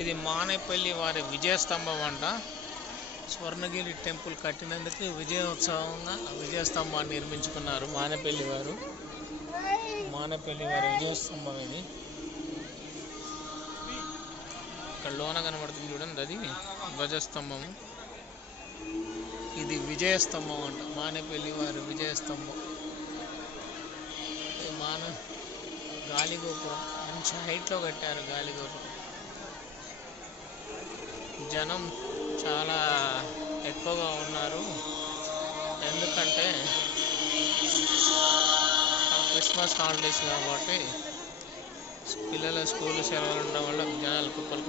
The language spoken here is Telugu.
ఇది మానేపల్లి వారి విజయస్తంభం అంట. స్వర్ణగిరి టెంపుల్ కట్టినందుకు విజయోత్సవంగా విజయస్తంభాన్ని నిర్మించుకున్నారు మానేపల్లి వారు. మానేపల్లి వారి విజయస్తంభం ఇది. ఇక్కడ లోన కనబడుతుంది చూడండి, అది ధ్వజస్తంభము. ఇది విజయస్తంభం అంట, మానేపల్లి వారి విజయస్తంభం. గాలిగోపురం మంచి హైట్లో కట్టారు. గాలిగోపురం జనం చాలా ఎక్కువగా ఉన్నారు. ఎందుకంటే క్రిస్మస్ హాలిడేస్ కాబట్టి పిల్లల స్కూల్ సెలవులు ఉండడం వల్ల జనాలు కుప్పలు